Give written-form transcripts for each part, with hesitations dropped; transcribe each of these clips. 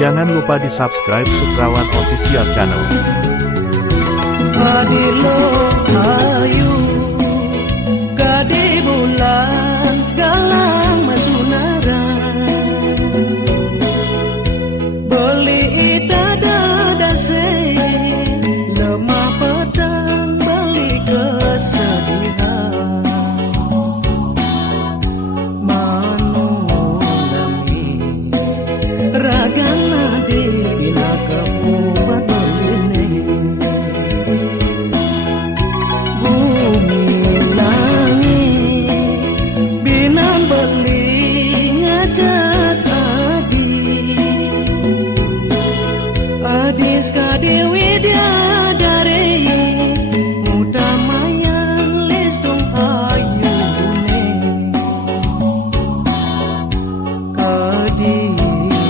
Jangan lupa di subscribe Sukrawan Official Channel. Adilo ayu gade bulan galang masunara beli itada dase lemah pedang beli kesedihan manulami ragana di bila kabupaten Adis kadewi dia dari muda mayang letung ayune kadi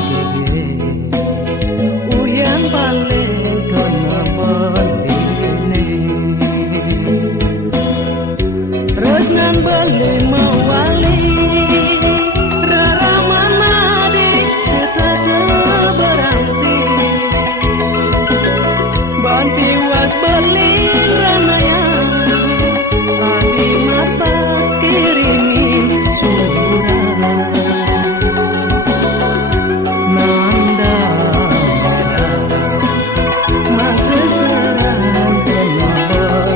gege uyan paling kena beline resnan beli mawali Bantiwas beling ranaya adi mata kirimin surat nanda masa serang kenal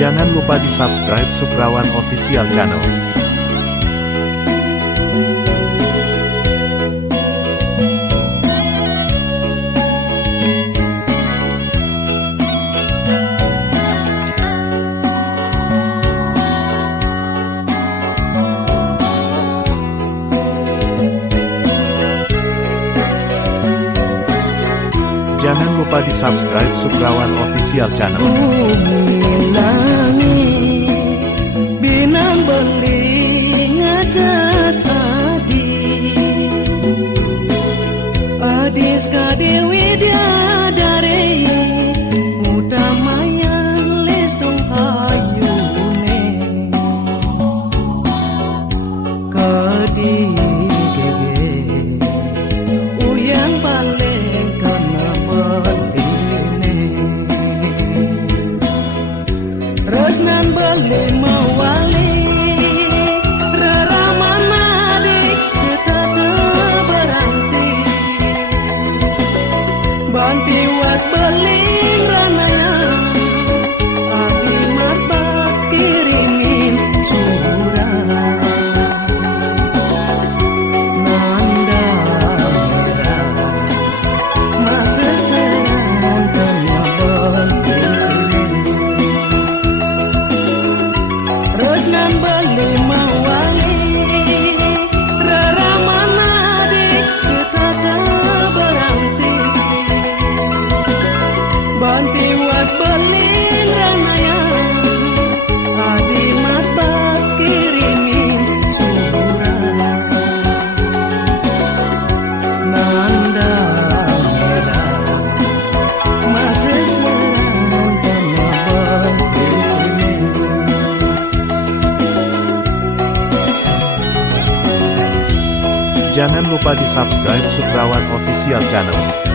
Jangan lupa di subscribe Sukrawan Official Channel. Jangan lupa di subscribe Sukrawan Official Channel. Binang beling ngajak Adis kadewi dia dari muda mayang letung ayune kadi gege uyan paling kena resnan beli mawali reraman adik kita berhenti bantiwas beling ranaya adi mata kirimin surat nanda merah masa serang kena resnan beli mawali reraman adik kita berhenti bantiwas beling ranaya adi mata kirimin surat nanda merah masa serang kena Jangan lupa di subscribe Sukrawan Official Channel.